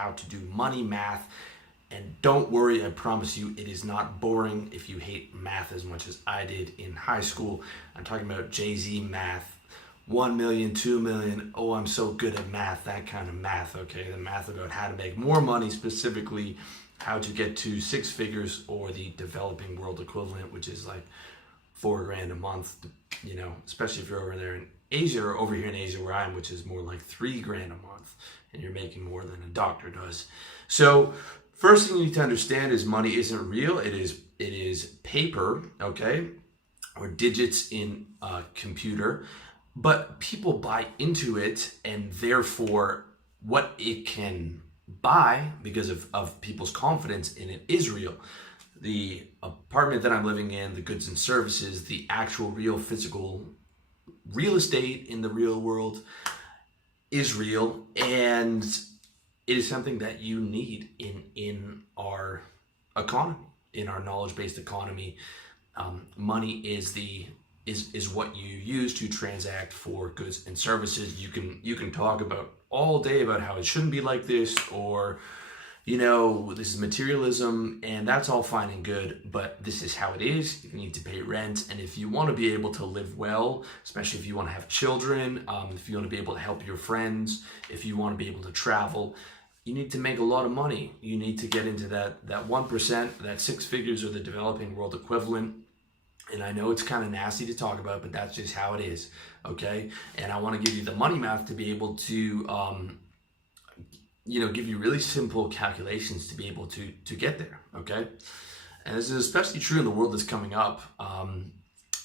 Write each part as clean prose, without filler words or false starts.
how to do money math. And don't worry, I promise you, it is not boring if you hate math as much as I did in high school. I'm talking about Jay-Z math. 1 million, 2 million, oh, I'm so good at math, that kind of math, okay? The math about how to make more money, specifically how to get to 6 figures, or the developing world equivalent, which is like $4,000 a month, you know, especially if you're over there in Asia, or over here in Asia where I am, which is more like $3,000 a month, and you're making more than a doctor does. So first thing you need to understand is money isn't real. It is paper, okay, or digits in a computer. But people buy into it, and therefore what it can buy, because of people's confidence in it, is real. The apartment that I'm living in, the goods and services, the actual real physical real estate in the real world is real, and it is something that you need in our economy, in our knowledge-based economy. Money is what you use to transact for goods and services. You can talk about all day about how it shouldn't be like this, or, you know, this is materialism, and that's all fine and good, but this is how it is. You need to pay rent, and if you want to be able to live well, especially if you want to have children, if you want to be able to help your friends, if you want to be able to travel, you need to make a lot of money. You need to get into that 1%, that 6 figures, or the developing world equivalent. And I know it's kind of nasty to talk about, but that's just how it is, okay? And I want to give you the money math to be able to, you know, give you really simple calculations to be able to get there, okay? And this is especially true in the world that's coming up.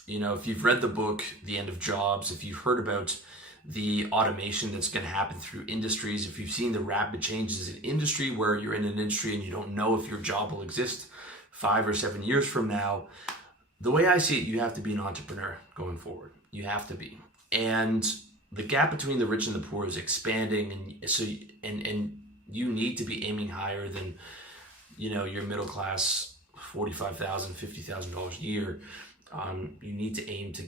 You know, if you've read the book, The End of Jobs, if you've heard about the automation that's going to happen through industries, if you've seen the rapid changes in industry, where you're in an industry and you don't know if your job will exist 5 or 7 years from now, the way I see it, you have to be an entrepreneur going forward. You have to be. And the gap between the rich and the poor is expanding, and so and you need to be aiming higher than, you know, your middle class $45,000, $50,000 a year. You need to aim to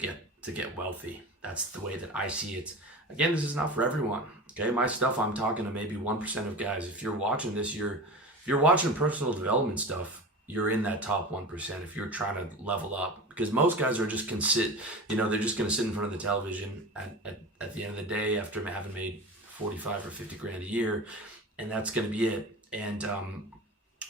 get wealthy. That's the way that I see it. Again, this is not for everyone. Okay, my stuff, I'm talking to maybe 1% of guys. If you're watching this, if you're watching personal development stuff, you're in that top 1% if you're trying to level up. Because most guys are just they're just going to sit in front of the television at the end of the day after having made 45 or 50 grand a year, and that's going to be it. And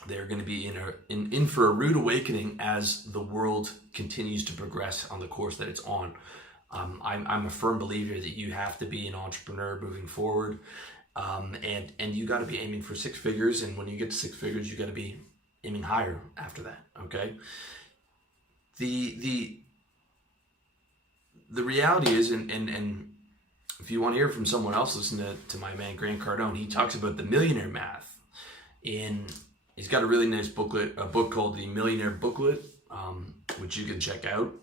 they're going to be in for a rude awakening as the world continues to progress on the course that it's on. I'm a firm believer that you have to be an entrepreneur moving forward, and you got to be aiming for 6 figures. And when you get to 6 figures, you got to be aiming higher after that, okay? The reality is, and if you want to hear from someone else, listen to my man Grant Cardone. He talks about the millionaire math. He's got a really nice booklet, a book called The Millionaire Booklet, which you can check out.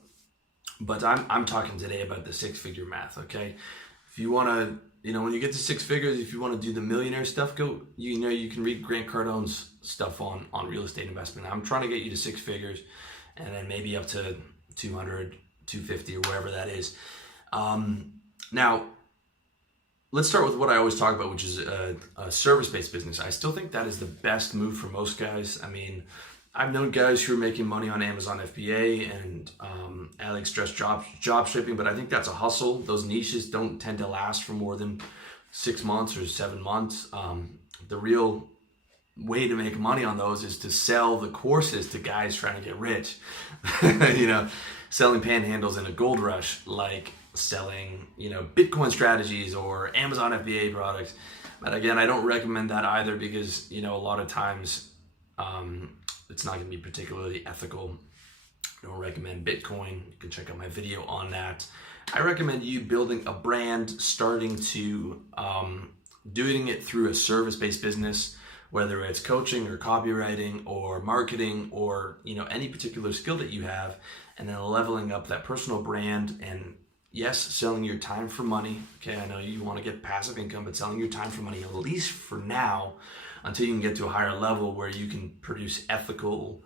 But I'm talking today about the 6-figure math, okay? If you want to, you know, when you get to 6 figures, if you want to do the millionaire stuff, you can read Grant Cardone's stuff on real estate investment. I'm trying to get you to 6 figures, and then maybe up to 200, 250, or wherever that is. Now, let's start with what I always talk about, which is a service-based business. I still think that is the best move for most guys. I mean, I've known guys who are making money on Amazon FBA and AliExpress job shipping, but I think that's a hustle. Those niches don't tend to last for more than 6 months or 7 months. The real way to make money on those is to sell the courses to guys trying to get rich. You know, selling panhandles in a gold rush, like selling, you know, Bitcoin strategies or Amazon FBA products. But again, I don't recommend that either, because, you know, a lot of times it's not going to be particularly ethical. I don't recommend Bitcoin. You can check out my video on that. I recommend you building a brand, starting to doing it through a service-based business, whether it's coaching or copywriting or marketing or, you know, any particular skill that you have, and then leveling up that personal brand. And yes, selling your time for money. Okay, I know you want to get passive income, but selling your time for money, at least for now, until you can get to a higher level where you can produce ethical,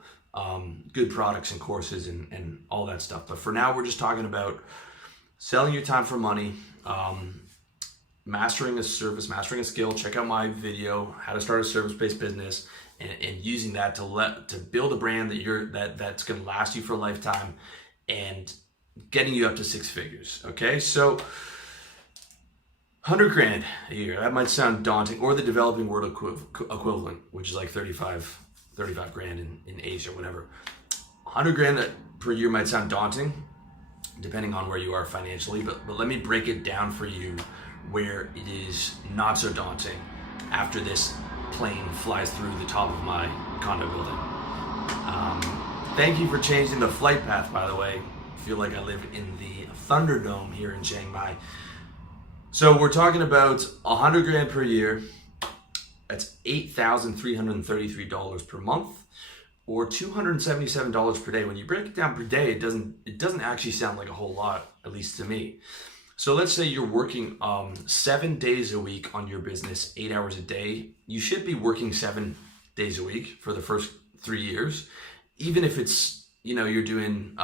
good products and courses and all that stuff. But for now, we're just talking about selling your time for money. mastering a service, mastering a skill, check out my video, how to start a service-based business, and using that to build a brand that's going to last you for a lifetime and getting you up to 6 figures. Okay, so 100 grand a year, that might sound daunting, or the developing world equivalent, which is like 35 grand in Asia, whatever. 100 grand per year might sound daunting, depending on where you are financially, but let me break it down for you where it is not so daunting after this plane flies through the top of my condo building. Thank you for changing the flight path, by the way. I feel like I live in the Thunderdome here in Chiang Mai. So we're talking about 100 grand per year. That's $8,333 per month, or $277 per day. When you break it down per day, it doesn't actually sound like a whole lot, at least to me. So let's say you're working 7 days a week on your business, 8 hours a day. You should be working 7 days a week for the first 3 years, even if it's, you're doing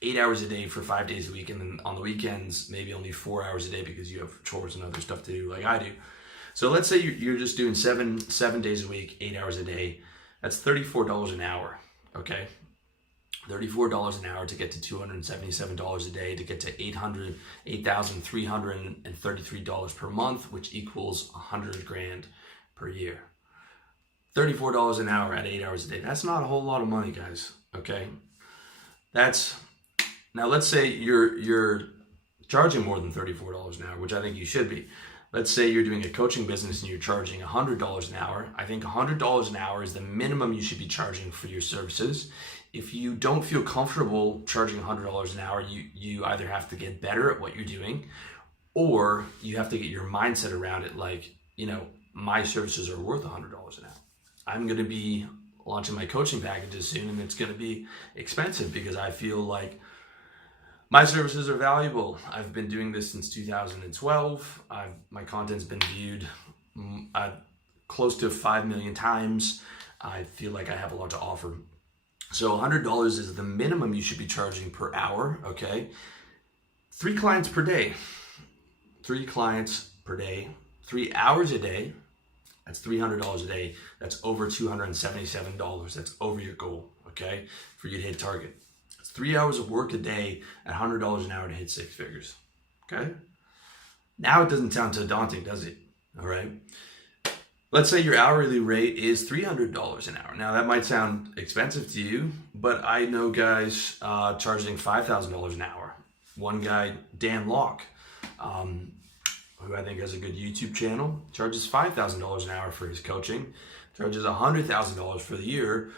8 hours a day for 5 days a week, and then on the weekends maybe only 4 hours a day because you have chores and other stuff to do like I do. So let's say you're just doing seven days a week, 8 hours a day. That's $34 an hour, okay? $34 an hour to get to $277 a day, to get to $8,333 per month, which equals 100 grand per year. $34 an hour at 8 hours a day. That's not a whole lot of money, guys, okay? Now let's say you're charging more than $34 an hour, which I think you should be. Let's say you're doing a coaching business and you're charging $100 an hour. I think $100 an hour is the minimum you should be charging for your services. If you don't feel comfortable charging $100 an hour, you either have to get better at what you're doing, or you have to get your mindset around it. Like, my services are worth $100 an hour. I'm going to be launching my coaching packages soon, and it's going to be expensive because I feel like my services are valuable. I've been doing this since 2012. My content's been viewed close to 5 million times. I feel like I have a lot to offer. So $100 is the minimum you should be charging per hour, okay? 3 clients per day. 3 clients per day. 3 hours a day. That's $300 a day. That's over $277. That's over your goal, okay? For you to hit target. It's 3 hours of work a day at $100 an hour to hit 6 figures, okay? Now it doesn't sound so daunting, does it? All right. Let's say your hourly rate is $300 an hour. Now that might sound expensive to you, but I know guys charging $5,000 an hour. One guy, Dan Locke, who I think has a good YouTube channel, charges $5,000 an hour for his coaching, charges $100,000 for the year.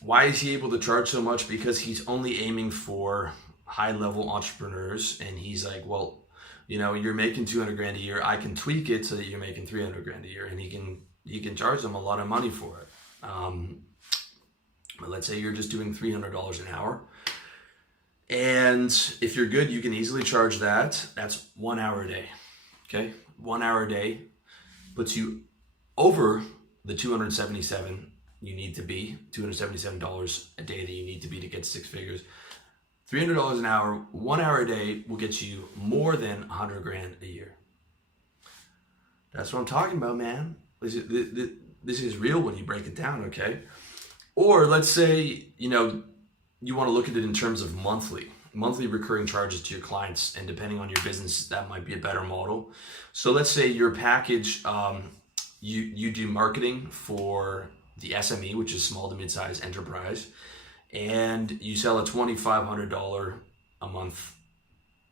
Why is he able to charge so much? Because he's only aiming for high-level entrepreneurs, and he's like, well, you're making 200 grand a year. I can tweak it so that you're making 300 grand a year, and he can charge them a lot of money for it. But let's say you're just doing $300 an hour, and if you're good, you can easily charge that. That's 1 hour a day. Okay, 1 hour a day puts you over the $277 you need to be, $277 a day that you need to be to get 6 figures. $300 an hour, 1 hour a day will get you more than 100 grand a year. That's what I'm talking about, man. This is real when you break it down, okay? Or let's say, you want to look at it in terms of monthly recurring charges to your clients, and depending on your business, that might be a better model. So let's say your package, you do marketing for the SME, which is small to mid-sized enterprise, and you sell a $2,500 a month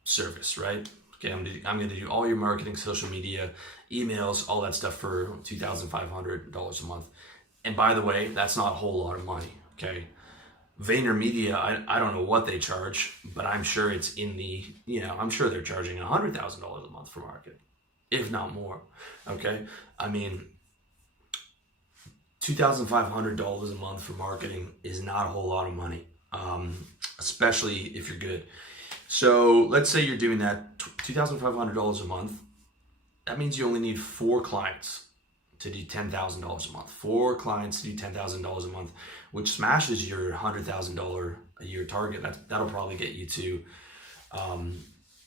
service, right? Okay, I'm going to do all your marketing, social media, emails, all that stuff for $2,500 a month. And by the way, that's not a whole lot of money, okay? VaynerMedia, I don't know what they charge, but I'm sure it's in the, I'm sure they're charging $100,000 a month for marketing, if not more, okay? I mean, $2,500 a month for marketing is not a whole lot of money, especially if you're good. So let's say you're doing that $2,500 a month. That means you only need 4 clients to do $10,000 a month. 4 clients to do $10,000 a month, which smashes your $100,000 a year target. That'll probably get you to,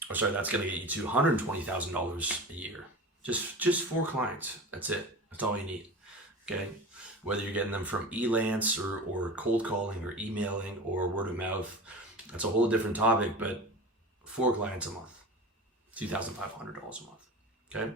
that's going to get you to $120,000 a year. Just 4 clients. That's it. That's all you need. Okay. Whether you're getting them from Elance or cold calling or emailing or word of mouth, that's a whole different topic, but 4 clients a month, $2,500 a month. Okay.